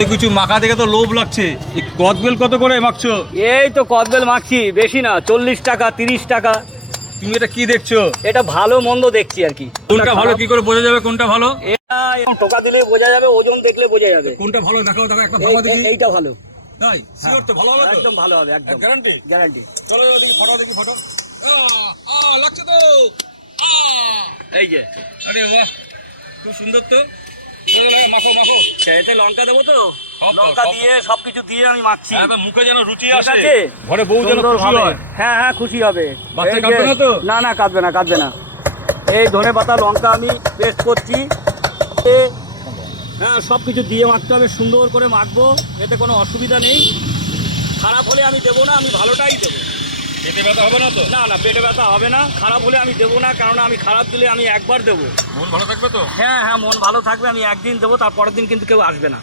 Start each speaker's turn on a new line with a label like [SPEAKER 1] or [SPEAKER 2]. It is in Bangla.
[SPEAKER 1] কিছু মাখা দেখে তো লোভ লাগছে। কদবেল কত করে মাখছো?
[SPEAKER 2] এই তো কদবেল মাখছি বেশি না চল্লিশ টাকা তিরিশ টাকা।
[SPEAKER 1] তুমি এটা কি দেখছ?
[SPEAKER 2] এটা ভালো মন্দ দেখছি আর কি।
[SPEAKER 1] কোনটা ভালো কি করে বোঝা যাবে কোনটা ভালো?
[SPEAKER 2] এটা টোকা দিলে বোঝা যাবে ওজন দেখলে বোঝা যাবে।
[SPEAKER 1] কোনটা ভালো দেখো দেখো একটা
[SPEAKER 2] এই-
[SPEAKER 1] দেখি।
[SPEAKER 2] এইটা ভালো।
[SPEAKER 1] তাই শিওর তো ভালো হবে
[SPEAKER 2] একদম ভালো হবে একদম।
[SPEAKER 1] গ্যারান্টি
[SPEAKER 2] গ্যারান্টি
[SPEAKER 1] চলো দেখি ফটো দেখি ফটো। আ লাগছে তো। আ।
[SPEAKER 2] এই যে
[SPEAKER 1] আরে বাহ খুব সুন্দর তো। মাখো মাখো।
[SPEAKER 2] এতে লঙ্কা দেবো তো? লঙ্কা দিয়ে সবকিছু দিয়ে আমি মাখছি।
[SPEAKER 1] হ্যাঁ, মুখে যেন রুচি আসে। ঘরে বউ যেন খুশি হয়।
[SPEAKER 2] হ্যাঁ হ্যাঁ খুশি হবে।
[SPEAKER 1] বাচ্চা কাঁদবে না তো?
[SPEAKER 2] না না কাঁদবে না কাঁদবে না। এই ধনে পাতা লঙ্কা আমি পেস্ট করছি। হ্যাঁ সব কিছু দিয়ে মাখতে হবে সুন্দর করে মাখবো। এতে কোনো অসুবিধা নেই। খারাপ হলে আমি দেবো না আমি ভালোটাই দেবো।
[SPEAKER 1] খেতে ব্যথা হবে না তো?
[SPEAKER 2] না না পেটে ব্যথা হবে না। খারাপ হলে আমি দেবো না কারণ আমি খারাপ দিলে আমি একবার দেবো।
[SPEAKER 1] মন ভালো থাকবে তো?
[SPEAKER 2] হ্যাঁ হ্যাঁ মন ভালো থাকবে আমি একদিন দেবো তারপরের দিন কিন্তু কেউ আসবে না।